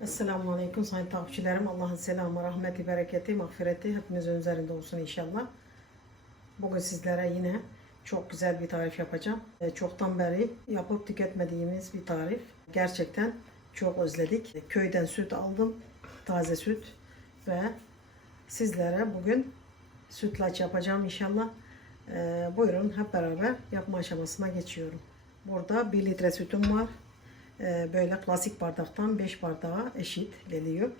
Esselamu Aleyküm sayın takipçilerim. Allah'ın selamı, rahmeti, bereketi, mağfireti hepinizin üzerinde olsun inşallah. Bugün sizlere yine çok güzel bir tarif yapacağım. E, Çoktan beri yapıp tüketmediğimiz bir tarif. Gerçekten çok özledik. Köyden süt aldım, taze süt ve sizlere bugün sütlaç yapacağım inşallah. E, buyurun hep beraber yapma aşamasına geçiyorum. Burada 1 litre sütüm var. Ee, böyle klasik bardaktan 5 bardağa eşit geliyor.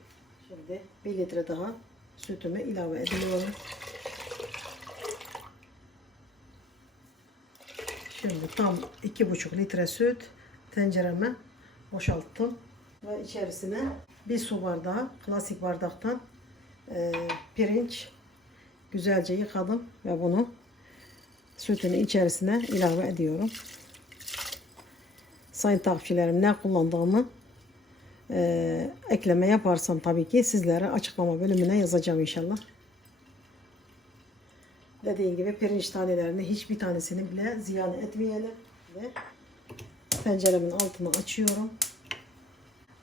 Şimdi 1 litre daha sütümü ilave ediyorum. Şimdi tam 2,5 litre süt tencereme boşalttım. Ve içerisine bir su bardağı klasik bardaktan e, pirinç güzelce yıkadım ve bunu sütün içerisine ilave ediyorum sayın takipçilerim ne kullandığımı e, ekleme yaparsam tabii ki sizlere açıklama bölümüne yazacağım inşallah. Dediğim gibi pirinç tanelerini hiçbir tanesini bile ziyan etmeyelim. Ve tenceremin altını açıyorum.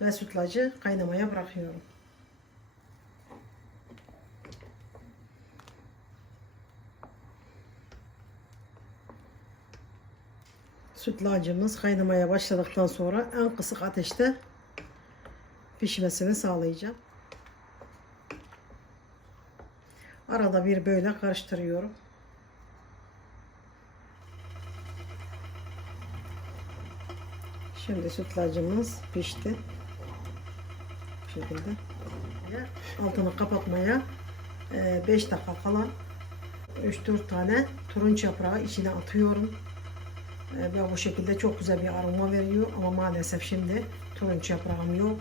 Ve sütlacı kaynamaya bırakıyorum. Sütlacımız kaynamaya başladıktan sonra en kısık ateşte pişmesini sağlayacağım. Arada bir böyle karıştırıyorum. Şimdi sütlacımız pişti. Bu şekilde. Altını kapatmaya 5 dakika kala 3-4 tane turunç yaprağı içine atıyorum. Ee, ve bu şekilde çok güzel bir aroma veriyor ama maalesef şimdi turunç yaprağım yok.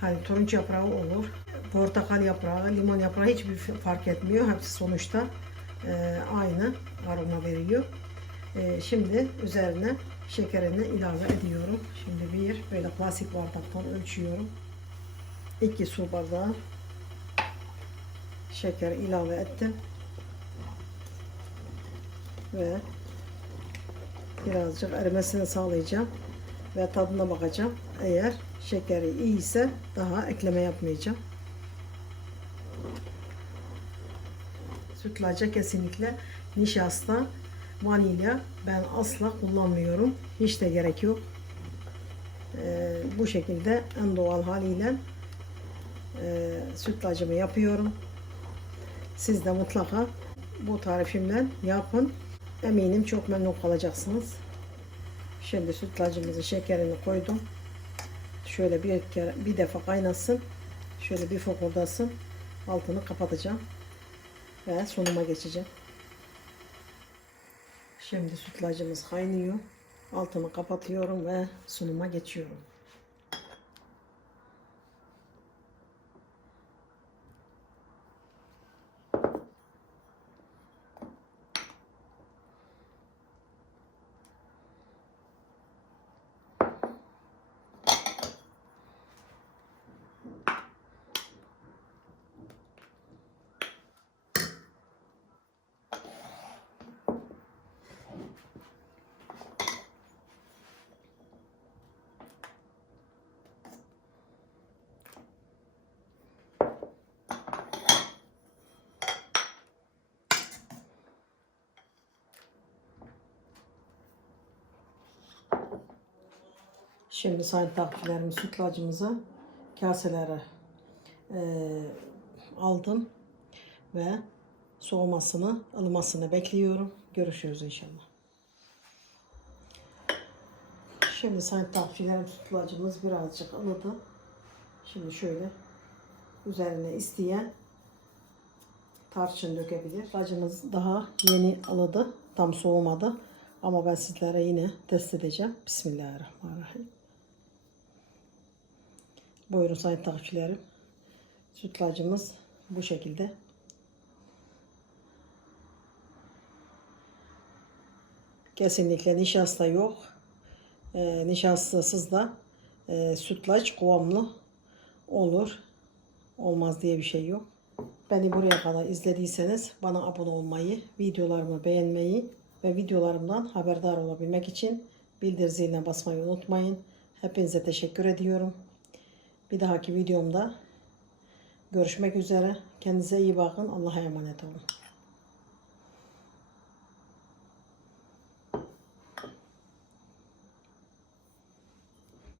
Hani turunç yaprağı olur. Portakal yaprağı, limon yaprağı hiçbir fark etmiyor. Hepsi sonuçta e, aynı aroma veriyor. E, şimdi üzerine şekerini ilave ediyorum. Şimdi bir böyle klasik bardaktan ölçüyorum. 2 su bardağı şeker ilave ettim. Ve birazcık erimesini sağlayacağım ve tadına bakacağım. Eğer şekeri iyiyse daha ekleme yapmayacağım. Sütlaca kesinlikle nişasta, vanilya ben asla kullanmıyorum. Hiç de gerek yok. Ee, bu şekilde en doğal haliyle e, sütlacımı yapıyorum. Siz de mutlaka bu tarifimden yapın. Eminim çok memnun kalacaksınız. Şimdi sütlacımızın şekerini koydum. Şöyle bir kere bir defa kaynasın. Şöyle bir fokurdasın. Altını kapatacağım. Ve sunuma geçeceğim. Şimdi sütlacımız kaynıyor. Altını kapatıyorum ve sunuma geçiyorum. Şimdi sayın takipçilerimiz sütlacımızı kaselere eee, aldım ve soğumasını, ılımasını bekliyorum. Görüşürüz inşallah. Şimdi sayın takipçilerim sütlacımız birazcık ılıdı. Şimdi şöyle üzerine isteyen tarçın dökebilir. Sütlacımız daha yeni ılıdı. Tam soğumadı. Ama ben sizlere yine test edeceğim. Bismillahirrahmanirrahim. Buyurun sayın takipçilerim. Sütlacımız bu şekilde. Kesinlikle nişasta yok. Ee, nişastasız da e, sütlaç kıvamlı olur. Olmaz diye bir şey yok. Beni buraya kadar izlediyseniz bana abone olmayı, videolarımı beğenmeyi ve videolarımdan haberdar olabilmek için bildir ziline basmayı unutmayın. Hepinize teşekkür ediyorum. Bir dahaki videomda görüşmek üzere. Kendinize iyi bakın. Allah'a emanet olun.